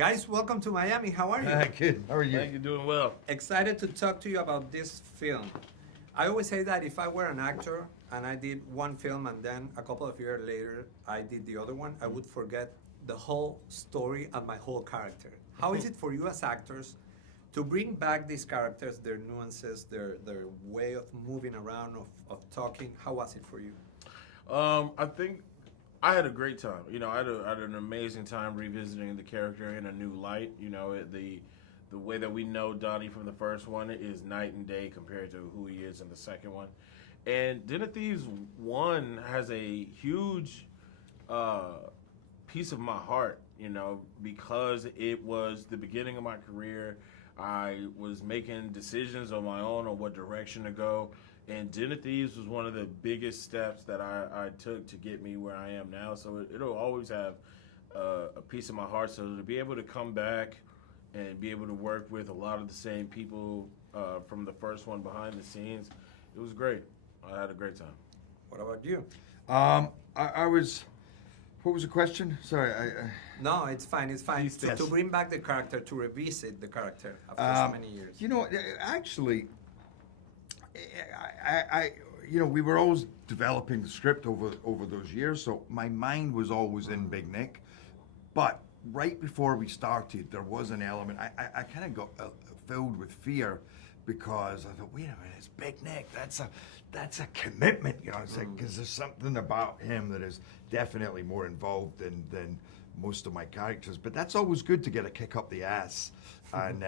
Guys, welcome to Miami. How are you? Good. How are you? Thank you, doing well. Excited to talk to you about this film. I always say that if I were an actor and I did one film and then a couple of years later I did the other one, I would forget the whole story and my whole character. How is it for you as actors to bring back these characters, their nuances, their way of moving around, of talking? How was it for you? I think I had a great time. You know, I had an amazing time revisiting the character in a new light. You know, the way that we know Donnie from the first one is night and day compared to who he is in the second one. And Den of Thieves 1 has a huge piece of my heart, you know, because it was the beginning of my career. I was making decisions on my own on what direction to go. And Den of Thieves was one of the biggest steps that I took to get me where I am now. So it'll always have a piece of my heart. So to be able to come back and be able to work with a lot of the same people from the first one behind the scenes, it was great. I had a great time. What about you? I was. What was the question? Sorry. No, it's fine. It's fine. Yes. To bring back the character, to revisit the character after so many years. You know, actually, we were always developing the script over those years, so my mind was always in Big Nick. But right before we started, there was an element. I kind of got filled with fear because I thought, wait a minute, it's Big Nick. That's a commitment, you know. It's like, because there's something about him that is definitely more involved than most of my characters. But that's always good to get a kick up the ass. And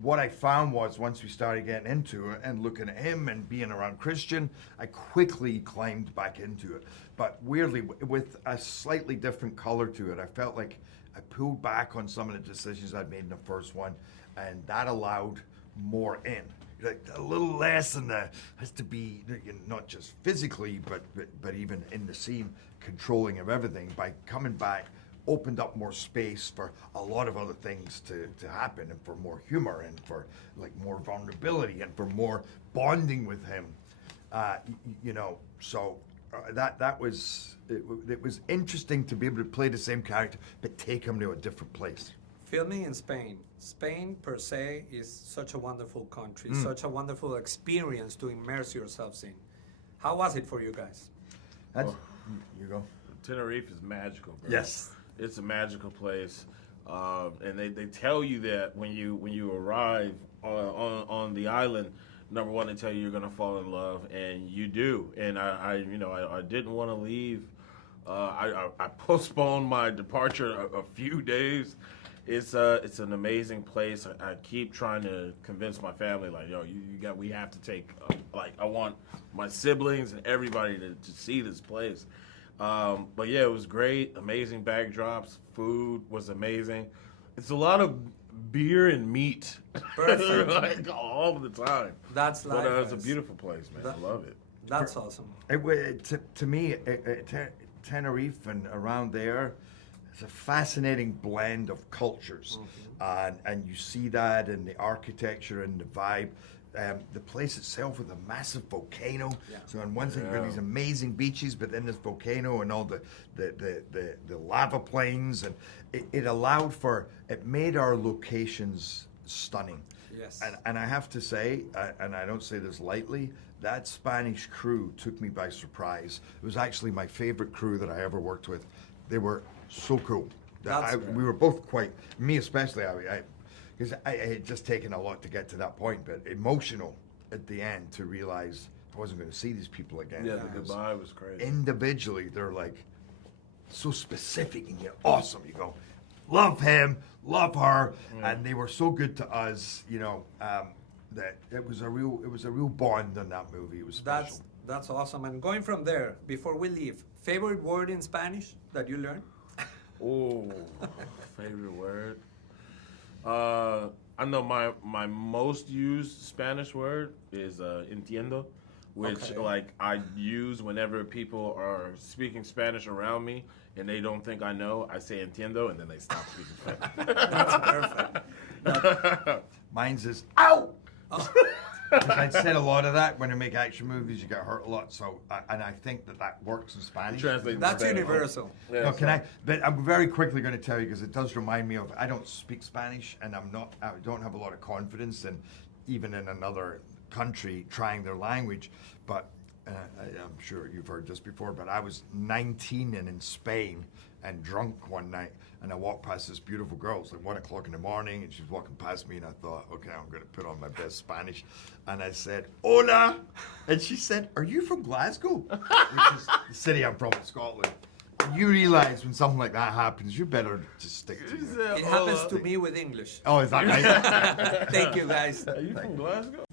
what I found was once we started getting into it and looking at him and being around Christian, I quickly climbed back into it. But weirdly, with a slightly different color to it, I felt like I pulled back on some of the decisions I'd made in the first one, and that allowed more in. Like a little less in the has to be, you know, not just physically, but even in the scene, controlling of everything. By coming back, opened up more space for a lot of other things to happen, and for more humor, and for like more vulnerability, and for more bonding with him. You know, so that was it was interesting to be able to play the same character but take him to a different place. Filming in Spain. Spain, per se, is such a wonderful country, such a wonderful experience to immerse yourselves in. How was it for you guys? You go. Tenerife is magical, bro. Yes. It's a magical place. And they tell you that when you arrive on the island, number one, they tell you you're gonna fall in love, and you do. And I didn't want to leave. I postponed my departure a few days. It's an amazing place. I keep trying to convince my family, like, yo, we have to take, I want my siblings and everybody to see this place. But yeah, it was great. Amazing backdrops. Food was amazing. It's a lot of beer and meat. Perfect. Like all the time. That's life. But it's a beautiful place, man. I love it. That's awesome. To me, Tenerife and around there, it's a fascinating blend of cultures, and you see that in the architecture and the vibe. The place itself with a massive volcano. Yeah. So on one side you've got these amazing beaches, but then this volcano and all the lava plains, and it made our locations stunning. Yes. And I have to say, and I don't say this lightly, that Spanish crew took me by surprise. It was actually my favorite crew that I ever worked with. They were so cool. We were both me especially, because I had just taken a lot to get to that point, but emotional at the end to realize I wasn't going to see these people again. Yeah, the goodbye was crazy. Individually, they're like so specific, and you're awesome. You go, love him, love her, and they were so good to us. You know, that it was a real bond in that movie. It was special. That's awesome. And going from there, before we leave, favorite word in Spanish that you learned? Oh, favorite word. I know my most used Spanish word is entiendo, which like I use whenever people are speaking Spanish around me and they don't think I know. I say entiendo, and then they stop speaking Spanish. That's perfect. Mine's is ow. Oh. Because I'd said a lot of that when I make action movies, you get hurt a lot. So, and I think that works in Spanish. Translate That's Spanish. universal. Yeah, No, so- can I? But I'm very quickly going to tell you because it does remind me of. I don't speak Spanish, and I don't have a lot of confidence in even in another country trying their language. But I'm sure you've heard this before. But I was 19 and in Spain and drunk one night, and I walked past this beautiful girl. It was like 1 o'clock in the morning, and she was walking past me, and I thought, okay, I'm going to put on my best Spanish, and I said, "Hola," and she said, "Are you from Glasgow?" Which is the city I'm from in Scotland. You realize when something like that happens, you better just stick to it. It happens to me with English. Oh, is that right? Thank you, guys. Are you from Glasgow?